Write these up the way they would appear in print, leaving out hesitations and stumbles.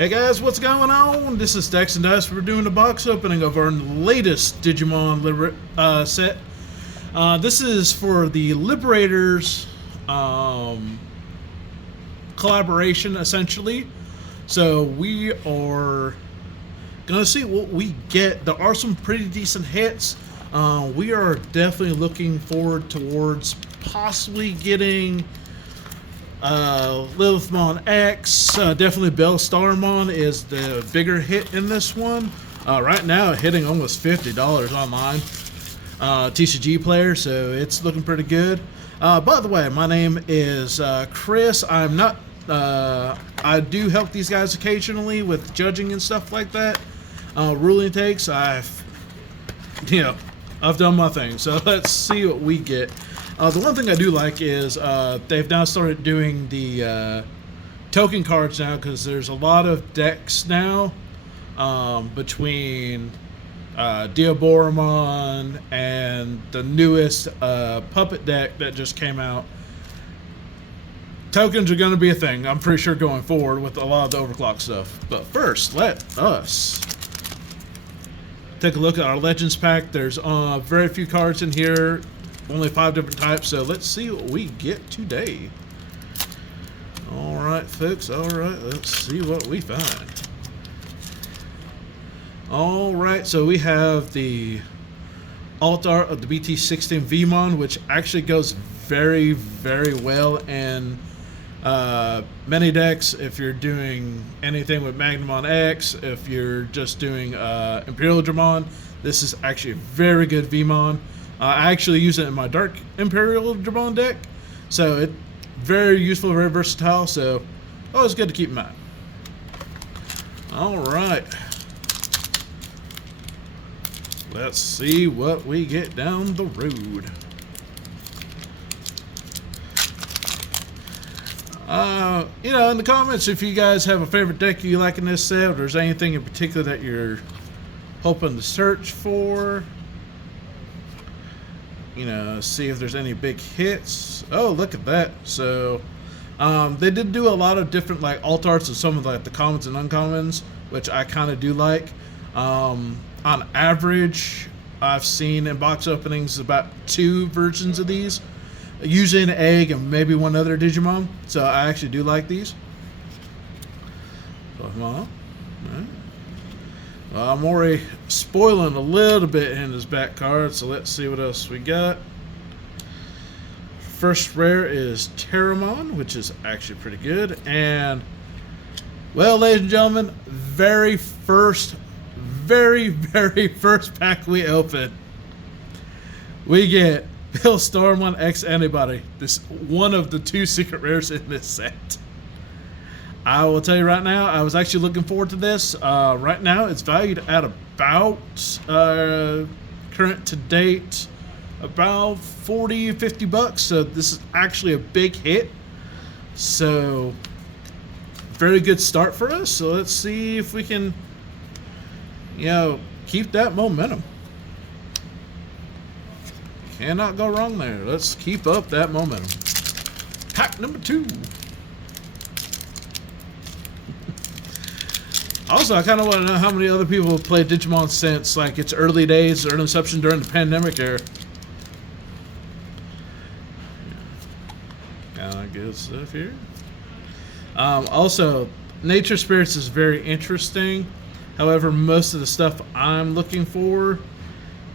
Hey guys, what's going on? This is Dex and Dice. We're doing the box opening of our latest Digimon set. This is for the Liberators collaboration, essentially. So we are gonna see what we get. There are some pretty decent hits. We are definitely looking forward towards possibly getting Lilithmon X. Definitely Bellstarmon is the bigger hit in this one. Right now hitting almost $50 online. TCG Player, so it's looking pretty good. By the way, my name is Chris. I'm not I do help these guys occasionally with judging and stuff like that. Ruling takes, I've done my thing. So let's see what we get. The one thing I do like is they've now started doing the token cards now, because there's a lot of decks now between Diaboromon and the newest puppet deck that just came out. Tokens are going to be a thing, I'm pretty sure, going forward with a lot of the overclock stuff. But first, let us take a look at our Legends pack. There's very few cards in here, only 5 different types, so let's see what we get today. Alright folks, alright, let's see what we find. Alright, so we have the alt art of the BT16 Vmon, which actually goes very, very well in many decks. If you're doing anything with Magnamon X, if you're just doing Imperial Dramon, this is actually a very good Vmon. I actually use it in my Dark Imperial Dramon deck, so it's very useful, very versatile, so always good to keep in mind. Alright. Let's see what we get down the road. In the comments, if you guys have a favorite deck you like in this set, or there's anything in particular that you're hoping to search for. See if there's any big hits. Oh, look at that. So they did do a lot of different like alt arts of some of like the commons and uncommons, which I kind of do like. On average, I've seen in box openings about 2 versions of these, usually an egg and maybe one other Digimon, so I actually do like these. Well, I'm already spoiling a little bit in this back card, so let's see what else we got. First rare is Terramon, which is actually pretty good. And, well, ladies and gentlemen, very first pack we open, we get Bellstarmon X Antibody. This one of the 2 secret rares in this set. I will tell you right now, I was actually looking forward to this. Right now, it's valued at about, current to date, about 40, 50 bucks. So this is actually a big hit. So, very good start for us. So let's see if we can, keep that momentum. Cannot go wrong there. Let's keep up that momentum. Pack number 2. Also, I kind of want to know how many other people have played Digimon since like its early days or inception during the pandemic era. Kind of good stuff here. Also, Nature Spirits is very interesting. However, most of the stuff I'm looking for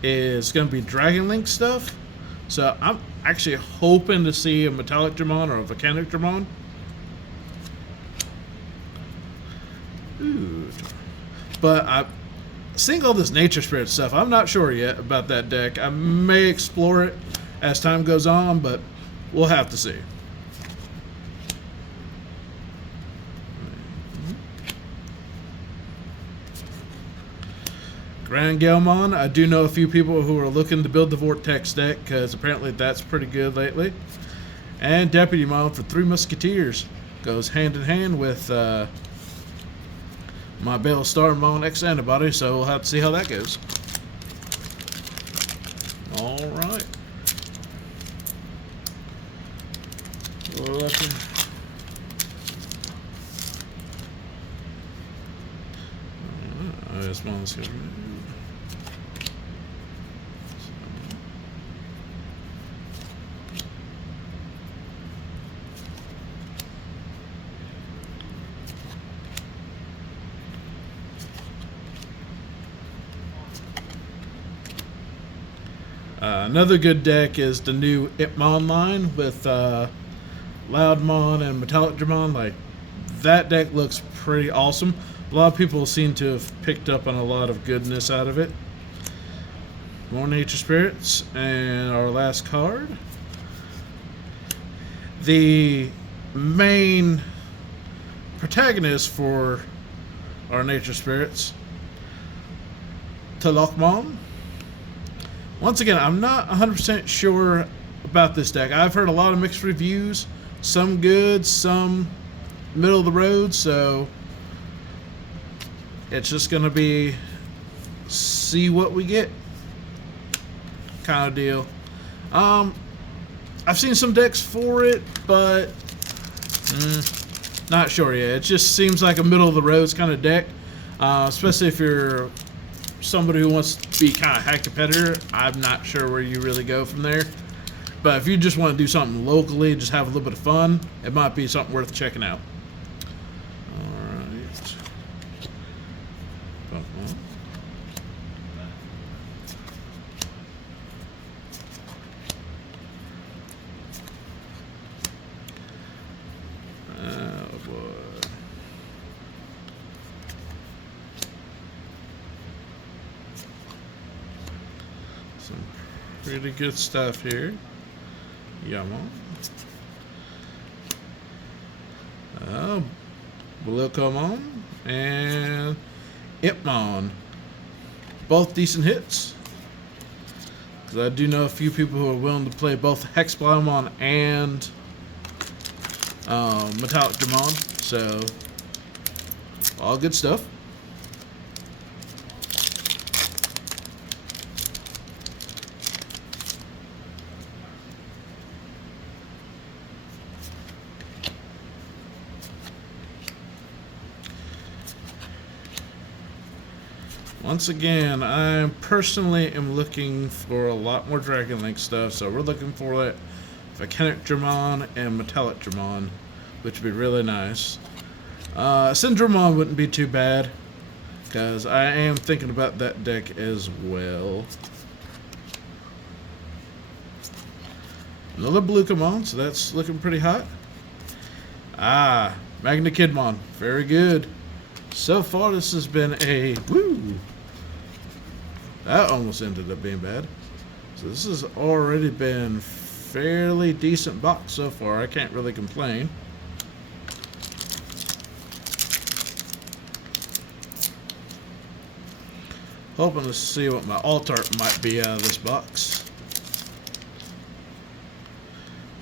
is going to be Dragon Link stuff. So I'm actually hoping to see a Metallic Dramon or a Volcanic Dramon. Ooh. But I'm seeing all this Nature Spirit stuff. I'm not sure yet about that deck. I may explore it as time goes on, but we'll have to see. Grand Galmon, I do know a few people who are looking to build the Vortex deck, because apparently that's pretty good lately. And Deputy Mon for 3 Musketeers goes hand in hand with my Bellstarmon X Antibody, so we'll have to see how that goes. Alright. Jasmine's here. Another good deck is the new Itmon line with Loudmon and Metallic Dramon. Like, that deck looks pretty awesome. A lot of people seem to have picked up on a lot of goodness out of it. More Nature Spirits, and our last card. The main protagonist for our Nature Spirits, Talokmon. Once again, I'm not 100% sure about this deck. I've heard a lot of mixed reviews, some good, some middle of the road, so it's just going to be see what we get kind of deal. I've seen some decks for it, but not sure yet. It just seems like a middle of the road kind of deck, especially if you're somebody who wants to be kind of high competitor. I'm not sure where you really go from there. But if you just want to do something locally, just have a little bit of fun, it might be something worth checking out. Alright. Oh boy. Some pretty good stuff here. Yamon. Blukomon and Itmon. Both decent hits. Because I do know a few people who are willing to play both Hexblaumon and Metallic Dramon. So, all good stuff. Once again, I personally am looking for a lot more Dragon Link stuff, so we're looking for that Volcanic Dramon and Metallic Dramon, which would be really nice. Syndramon wouldn't be too bad, because I am thinking about that deck as well. Another Blukomon, so that's looking pretty hot. Magna Kidmon, very good. So far, this has been a woo. That almost ended up being bad. So this has already been fairly decent box so far. I can't really complain. Hoping to see what my alt art might be out of this box.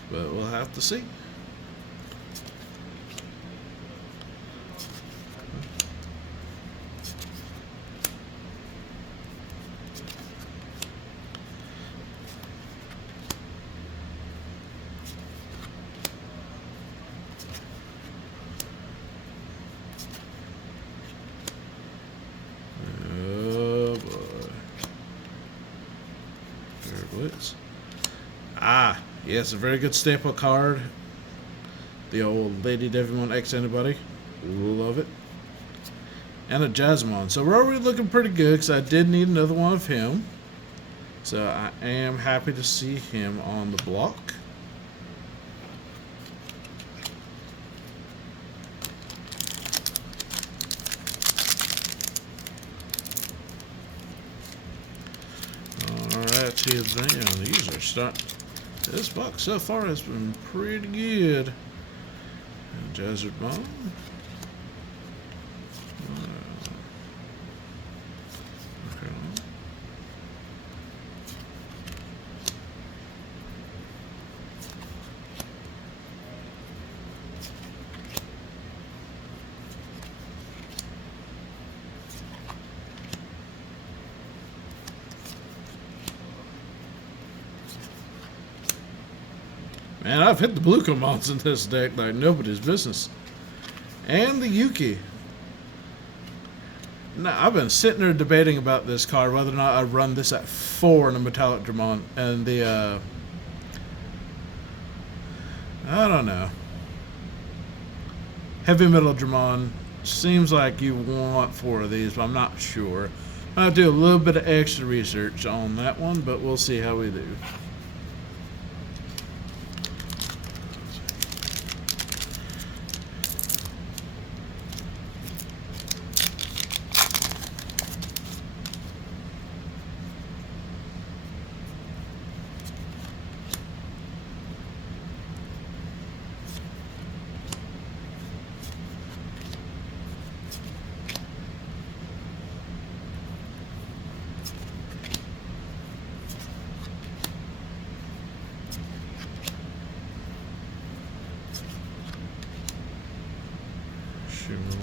But we'll have to see. Yes, a very good staple card. The old Lady Digimon X Anybody. Love it. And a Jasmine. So we're already looking pretty good because I did need another one of him. So I am happy to see him on the block. Alright, these are starting. This box so far has been pretty good. Desert Bomb. Okay. Man, I've hit the Blukomons in this deck like nobody's business. And the Yuki. Now, I've been sitting there debating about this card, whether or not I run this at 4 in the Metallic Dramon. And the, I don't know. Heavy Metal Dramon seems like you want 4 of these, but I'm not sure. I'll do a little bit of extra research on that one, but we'll see how we do.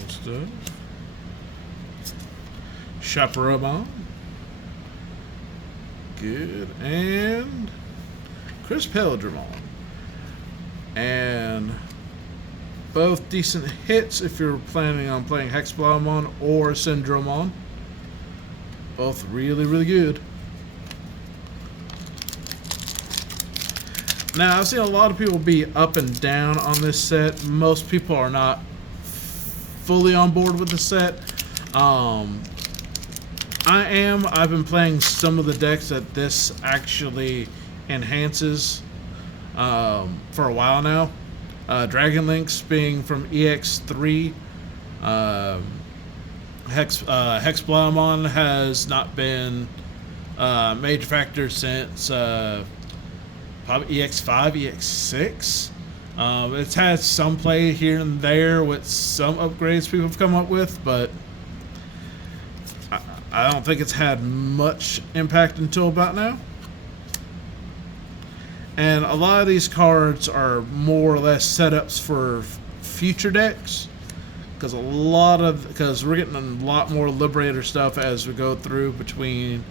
Stuff. Chaperone. Good. And Chris Pelldramon. And both decent hits if you're planning on playing Hexblaumon or Syndromon. Both really, really good. Now, I've seen a lot of people be up and down on this set. Most people are not fully on board with the set. I've been playing some of the decks that this actually enhances for a while now. Dragon Links being from EX3. Hexblaumon has not been a major factor since probably EX5, EX6. It's had some play here and there with some upgrades people have come up with, but I don't think it's had much impact until about now. And a lot of these cards are more or less setups for future decks, because we're getting a lot more Liberator stuff as we go through between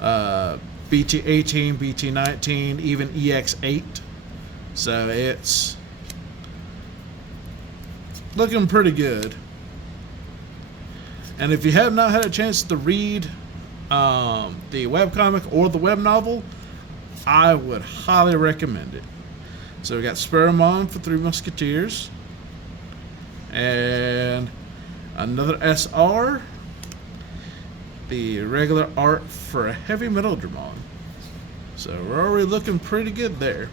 BT18, BT19, even EX8. So it's looking pretty good. And if you have not had a chance to read the webcomic or the web novel, I would highly recommend it. So we got Spearamon for 3 Musketeers. And another SR. The regular art for a Heavy Metal Dramon. So we're already looking pretty good there.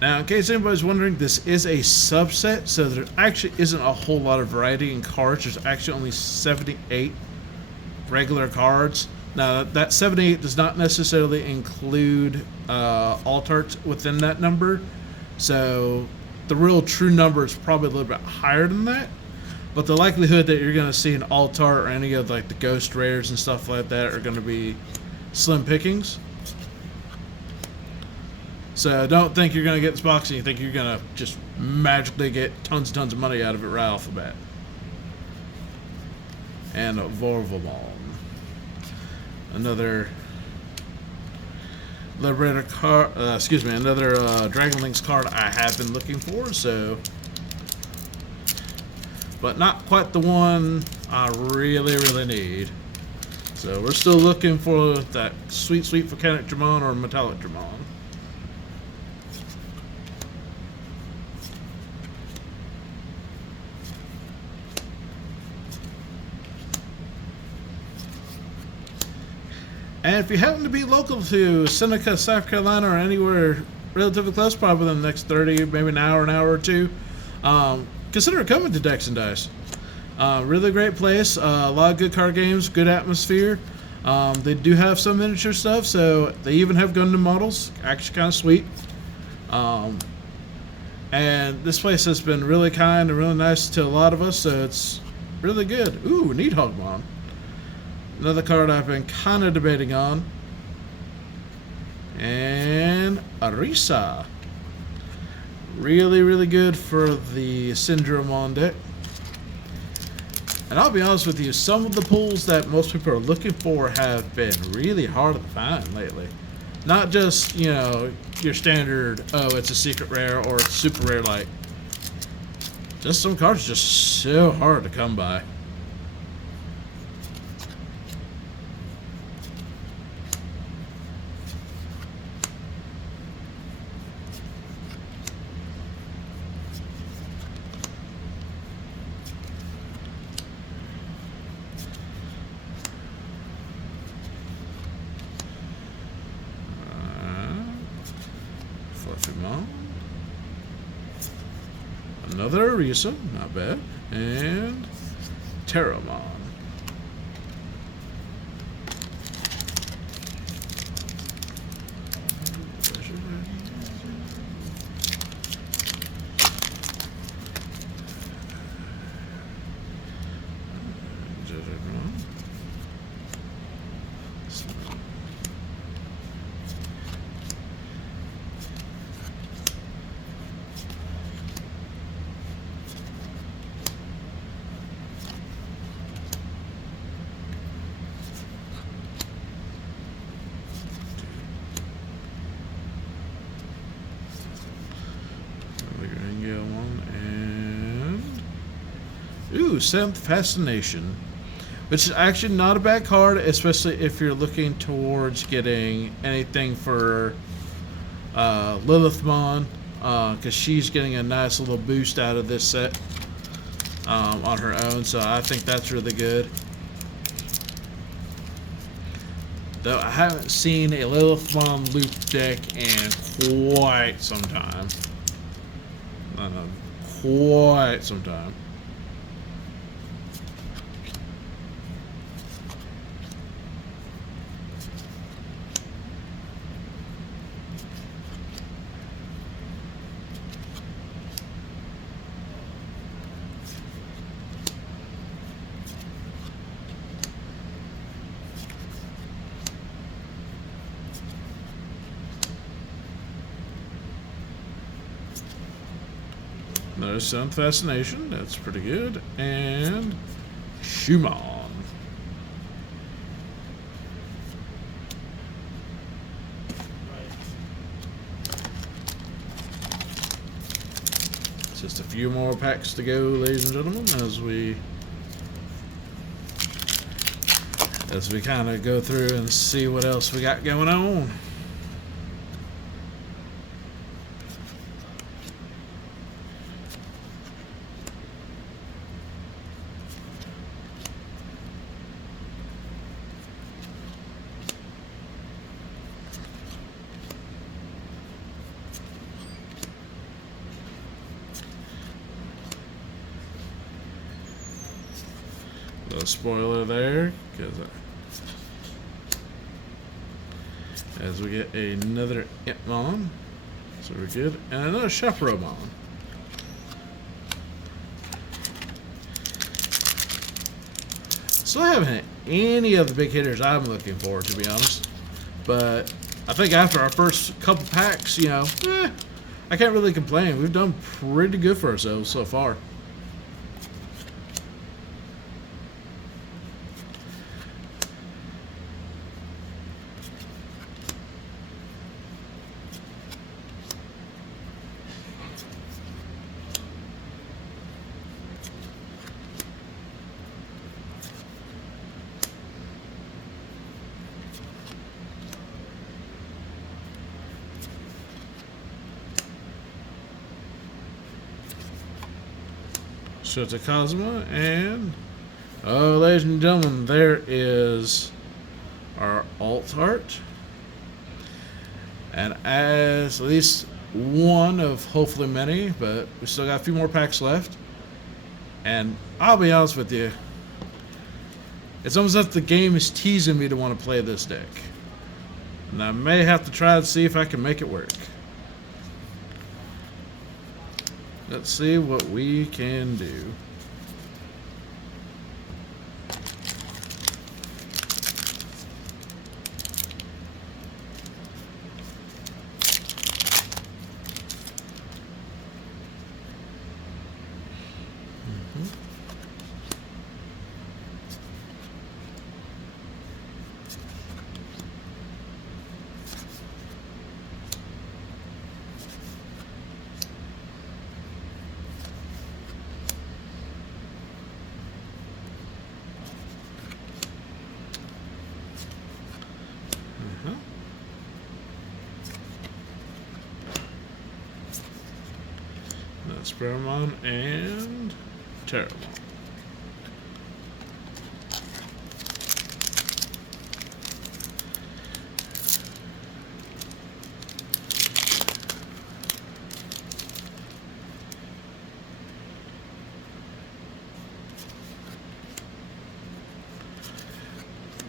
Now, in case anybody's wondering, this is a subset, so there actually isn't a whole lot of variety in cards. There's actually only 78 regular cards. Now, that 78 does not necessarily include alt arts within that number, so the real true number is probably a little bit higher than that. But the likelihood that you're going to see an alt art or any of like the ghost rares and stuff like that are going to be slim pickings. So don't think you're going to get this box and you think you're going to just magically get tons and tons of money out of it right off the bat. And a Vorvamon. Another Liberator card, another Dragon Links card I have been looking for, so. But not quite the one I really, really need. So we're still looking for that sweet, sweet Volcanic Dramon or Metallic Dramon. And if you happen to be local to Seneca, South Carolina, or anywhere relatively close, probably within the next 30, maybe an hour or two, consider coming to Decks and Dice. Really great place, a lot of good card games, good atmosphere. They do have some miniature stuff, so they even have Gundam models, actually kind of sweet. And this place has been really kind and really nice to a lot of us, so it's really good. Ooh, Needhogmon. Another card I've been kind of debating on. And Arisa. Really, really good for the Syndromon deck. And I'll be honest with you, some of the pulls that most people are looking for have been really hard to find lately. Not just, you know, your standard, oh, it's a secret rare or it's super rare, like, just some cards just so hard to come by. Another Arisa, not bad. And Terramon. Ooh, Seventh Fascination, which is actually not a bad card, especially if you're looking towards getting anything for Lilithmon, because she's getting a nice little boost out of this set on her own, so I think that's really good. Though I haven't seen a Lilithmon loop deck in quite some time. Quite some time. Another Seventh Fascination, that's pretty good. And Shumon. Just a few more packs to go, ladies and gentlemen, as we kind of go through and see what else we got going on. Little spoiler there, because as we get another Itmon, so we're good, and another Chaperomon. Still haven't hit any of the big hitters I'm looking for, to be honest. But I think after our first couple packs, you know, I can't really complain. We've done pretty good for ourselves so far. So it's a Cosmo, and oh, ladies and gentlemen, there is our alt art, and as at least one of hopefully many, but we still got a few more packs left. And I'll be honest with you, it's almost like the game is teasing me to want to play this deck, and I may have to try to see if I can make it work. Let's see what we can do. Huh? That's Paramon and Terramon.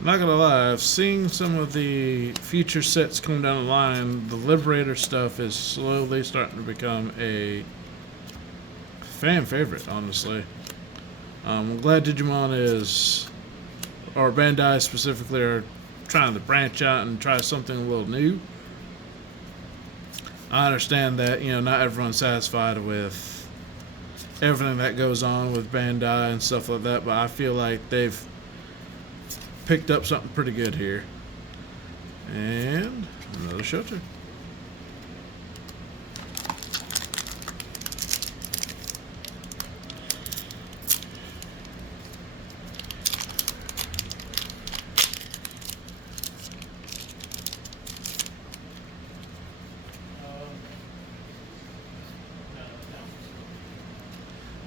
Not gonna lie, I've seen some of the future sets come down the line. The Liberator stuff is slowly starting to become a fan favorite, honestly. I'm glad Digimon is, or Bandai specifically, are trying to branch out and try something a little new. I understand that, you know, not everyone's satisfied with everything that goes on with Bandai and stuff like that, but I feel like they've picked up something pretty good here. And another shelter.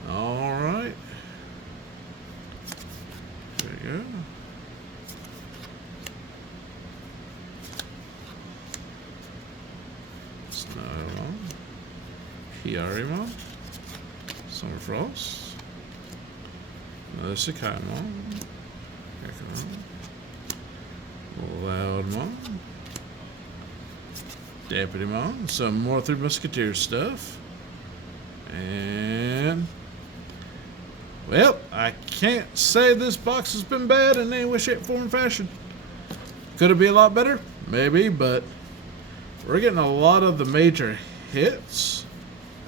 All right. There you go. Snowmon, Hyarimon, Summerfrost, another Sakaimon, Loudmon, Deputymon, some more Three Musketeers stuff, and well, I can't say this box has been bad in any way, shape, form, fashion. Could it be a lot better? Maybe, but we're getting a lot of the major hits,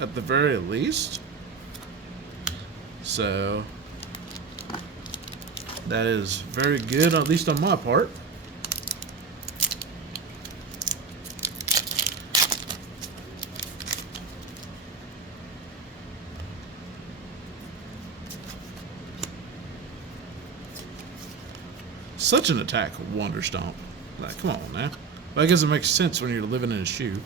at the very least. So, that is very good, at least on my part. Such an attack, Wonder Stomp. Like, come on now. Well, I guess it makes sense when you're living in a shoe.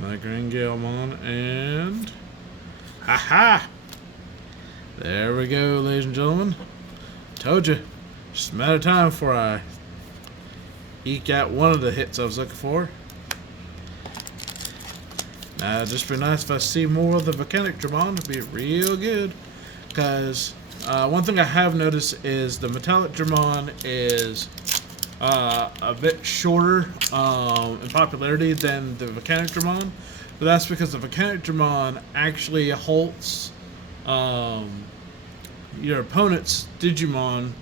My Gringalmon and ha-ha! There we go, ladies and gentlemen. Told you. Just a matter of time before I eke out one of the hits I was looking for. Now, it'd just be nice if I see more of the Volcanic Dramon. It'd be real good. Because one thing I have noticed is the Metallic Dramon is a bit shorter in popularity than the Volcanic Dramon. But that's because the Volcanic Dramon actually halts your opponent's Digimon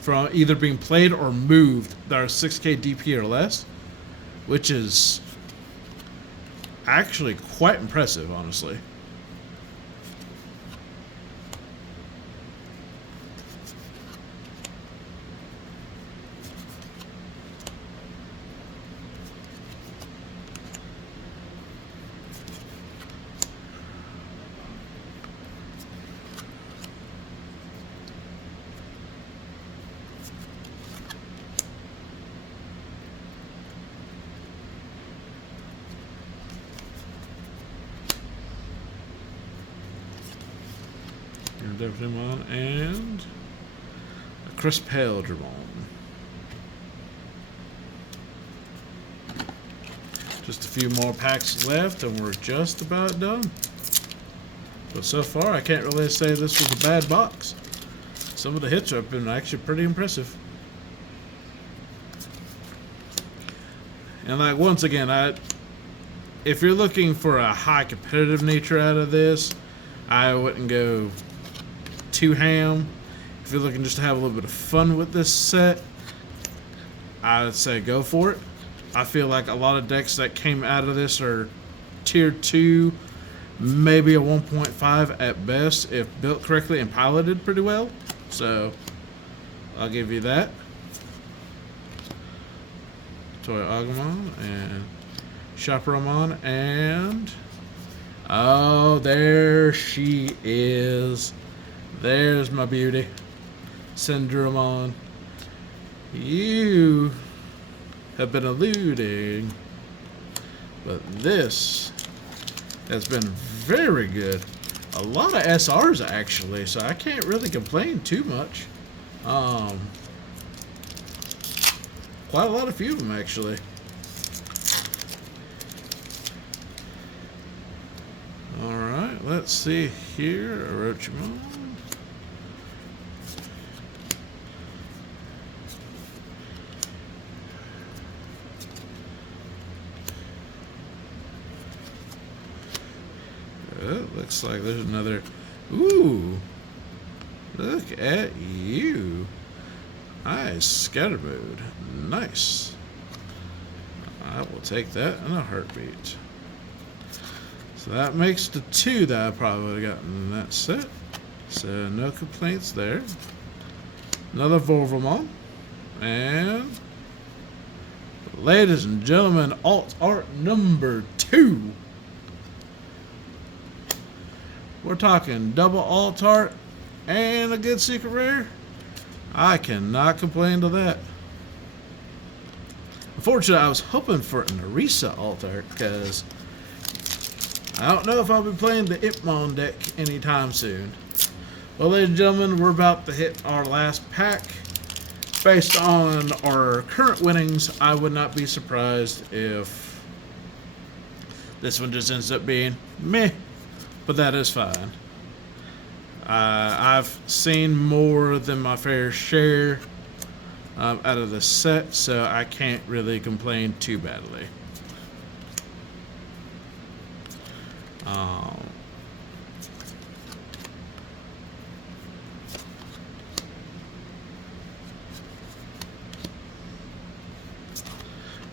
from either being played or moved that are 6k DP or less, which is actually quite impressive, honestly. Digimon and a Crisp Pale Dramon. Just a few more packs left and we're just about done. But so far I can't really say this was a bad box. Some of the hits have been actually pretty impressive. And like once again, if you're looking for a high competitive nature out of this, I wouldn't go too ham. If you're looking just to have a little bit of fun with this set, I would say go for it. I feel like a lot of decks that came out of this are tier 2 maybe a 1.5 at best if built correctly and piloted pretty well. So I'll give you that. Toy Agumon and Chaperon, and oh, there she is. There's my beauty, Syndromon. You have been eluding, but this has been very good. A lot of SRs actually, so I can't really complain too much. Quite a lot of few of them actually. Alright, let's see here. Orochimon. It looks like there's another. Ooh, look at you. Nice scatter mode. Nice. I will take that in a heartbeat. So that makes the 2 that I probably would have gotten in that set. So no complaints there. Another Volvemon. And ladies and gentlemen, alt art number 2. We're talking double alt art and a good secret rare. I cannot complain to that. Unfortunately, I was hoping for an Arisa alt art because I don't know if I'll be playing the Ipmon deck anytime soon. Well, ladies and gentlemen, we're about to hit our last pack. Based on our current winnings, I would not be surprised if this one just ends up being meh. But that is fine. I've seen more than my fair share out of the set, so I can't really complain too badly.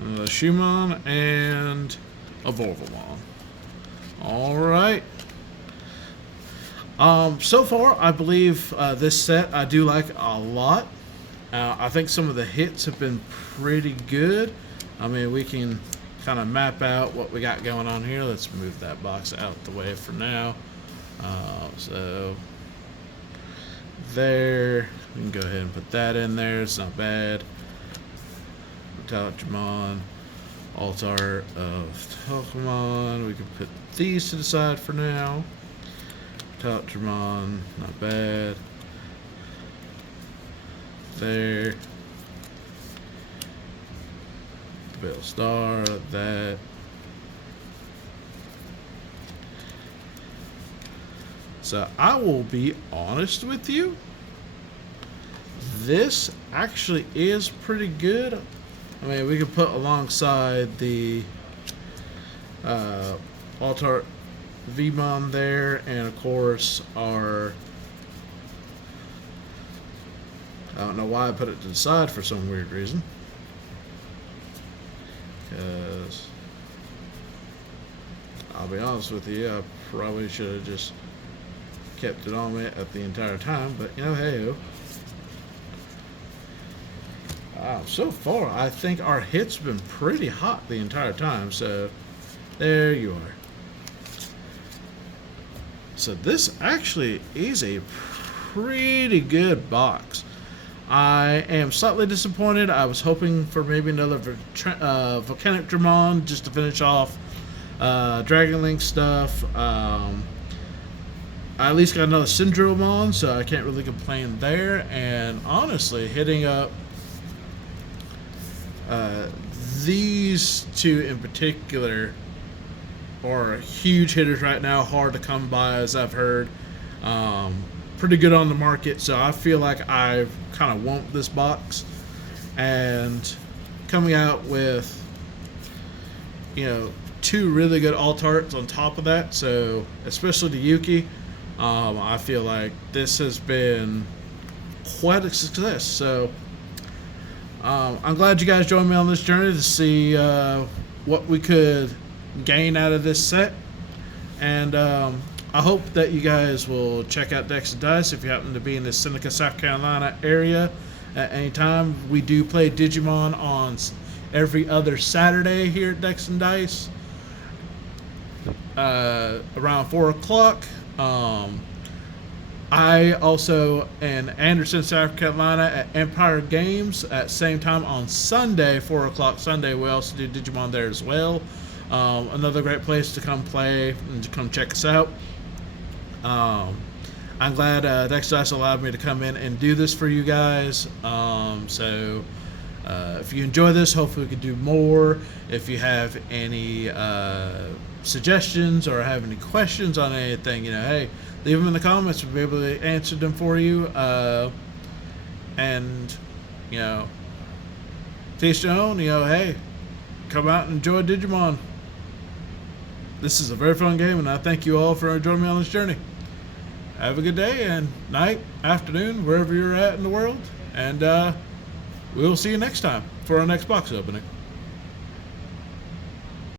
A Shumon and a Volvemon. Alright. So far, I believe this set I do like a lot. I think some of the hits have been pretty good. I mean, we can kind of map out what we got going on here. Let's move that box out the way for now. So there, we can go ahead and put that in there. It's not bad. Digimon, alt art of Pokemon. We can put these to the side for now. Digimon, not bad. There. Bill Star, that. So I will be honest with you. This actually is pretty good. I mean, we could put alongside the alt art Vmon there, and of course our, I don't know why I put it to the side for some weird reason, because I'll be honest with you, I probably should have just kept it on me at the entire time, but you know, hey-o. So far I think our hits have been pretty hot the entire time, so there you are. So this actually is a pretty good box. I am slightly disappointed. I was hoping for maybe another Volcanic Dramon just to finish off Dragon Link stuff. I at least got another Syndromon, so I can't really complain there. And honestly, hitting up these two in particular are huge hitters right now, hard to come by, as I've heard. Pretty good on the market, so I feel like I kind of want this box. And coming out with, you know, two really good alt arts on top of that, so especially the Yuki, I feel like this has been quite a success. So I'm glad you guys joined me on this journey to see what we could gain out of this set. And I hope that you guys will check out Dex and Dice if you happen to be in the Seneca, South Carolina area at any time. We do play Digimon on every other Saturday here at Dex and Dice around 4 o'clock. I also in Anderson, South Carolina at Empire Games at same time on Sunday, 4 o'clock Sunday. We also do Digimon there as well. Another great place to come play and to come check us out. I'm glad Dex Dice allowed me to come in and do this for you guys. So if you enjoy this, hopefully we can do more. If you have any suggestions or have any questions on anything, hey, leave them in the comments. We'll be able to answer them for you. And, teach your own, hey, come out and enjoy Digimon. This is a very fun game, and I thank you all for joining me on this journey. Have a good day and night, afternoon, wherever you're at in the world. And we'll see you next time for our next box opening.